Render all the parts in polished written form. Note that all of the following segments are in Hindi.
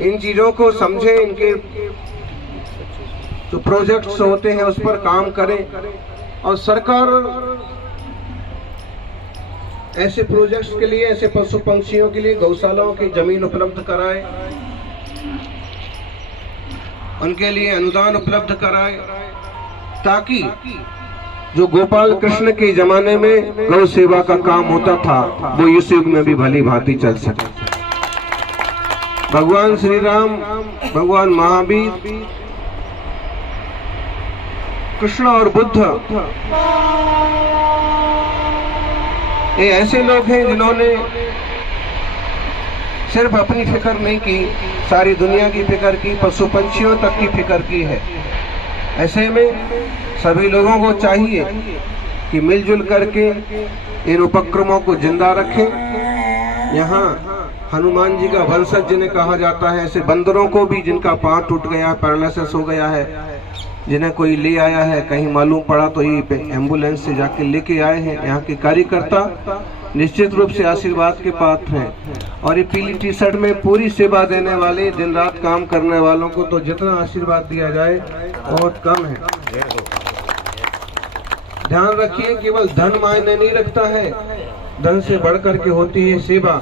इन चीज़ों को समझें, इनके जो प्रोजेक्ट्स होते हैं उस पर काम करें। और सरकार ऐसे प्रोजेक्ट्स के लिए, ऐसे पशु पंछियों के लिए गौशालाओं की जमीन उपलब्ध कराए, उनके लिए अनुदान उपलब्ध कराए, ताकि जो गोपाल कृष्ण के जमाने में गौ सेवा का काम होता था वो इस युग में भी भली भांति चल सके। भगवान श्री राम, भगवान महावीर, कृष्ण और बुद्ध ये ऐसे लोग हैं जिन्होंने सिर्फ अपनी फिक्र नहीं की, सारी दुनिया की फिक्र की, पशु पंछियों तक की फिक्र की है। ऐसे में सभी लोगों को चाहिए कि मिलजुल करके इन उपक्रमों को जिंदा रखें। यहाँ हनुमान जी का वंशज जिन्हें कहा जाता है, ऐसे बंदरों को भी जिनका पांव टूट गया है, पैरालिसिस हो गया है, जिन्हें कोई ले आया है, कहीं मालूम पड़ा तो ये एम्बुलेंस से जाके लेके आए हैं। यहाँ के कार्यकर्ता निश्चित रूप से आशीर्वाद के पात्र हैं। और ये पीली टी शर्ट में पूरी सेवा देने वाले, दिन रात काम करने वालों को तो जितना आशीर्वाद दिया जाए बहुत कम है। ध्यान रखिए, केवल धन मायने नहीं रखता है, धन से बढ़कर के होती है सेवा।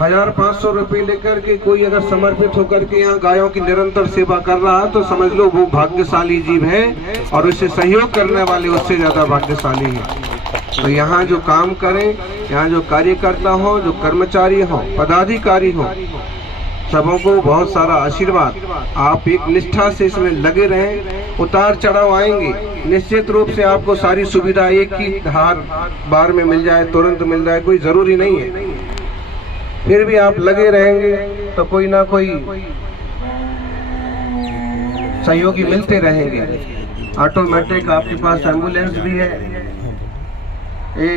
1500 रुपये लेकर के कोई अगर समर्पित होकर के यहाँ गायों की निरंतर सेवा कर रहा है तो समझ लो वो भाग्यशाली जीव है, और उससे सहयोग करने वाले उससे ज्यादा भाग्यशाली है। तो यहाँ जो काम करें, यहाँ जो कार्यकर्ता हो, जो कर्मचारी हो, पदाधिकारी हो, सबों को बहुत सारा आशीर्वाद। आप एक निष्ठा से इसमें लगे रहें। उतार चढ़ाव आएंगे, निश्चित रूप से आपको सारी सुविधा एक ही बार में मिल जाए, तुरंत मिल जाए, कोई जरूरी नहीं है। फिर भी आप लगे रहेंगे तो कोई ना कोई सहयोगी मिलते रहेंगे। ऑटोमेटिक आपके पास एम्बुलेंस भी है। ये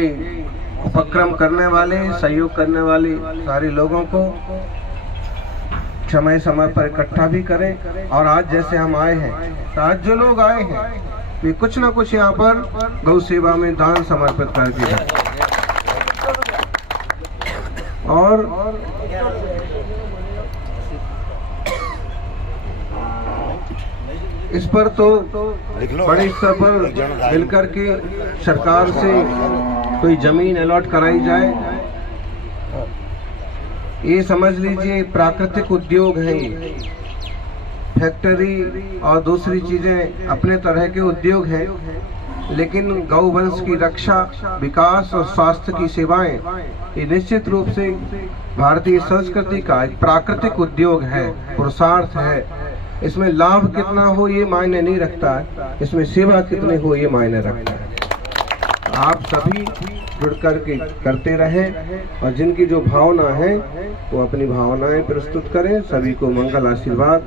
उपक्रम करने वाले, सहयोग करने वाले सारे लोगों को समय समय पर इकट्ठा भी करें। और आज जैसे हम आए हैं, तो आज जो लोग आए हैं वे कुछ ना कुछ यहाँ पर गौ सेवा में दान समर्पित करके जाए। और इस पर तो बड़े स्तर पर मिलकर के सरकार से कोई जमीन अलॉट कराई जाए। ये समझ लीजिए प्राकृतिक उद्योग है, ये फैक्ट्री और दूसरी चीजें अपने तरह के उद्योग हैं, लेकिन गौवंश की रक्षा, विकास और स्वास्थ्य की सेवाएं ये निश्चित रूप से भारतीय संस्कृति का एक प्राकृतिक उद्योग है, पुरुषार्थ है। इसमें लाभ कितना हो ये मायने नहीं रखता है, इसमें सेवा कितनी हो ये मायने रखता है। आप सभी जुड़ करके करते रहें, और जिनकी जो भावना है वो अपनी भावनाएं प्रस्तुत करें। सभी को मंगल आशीर्वाद।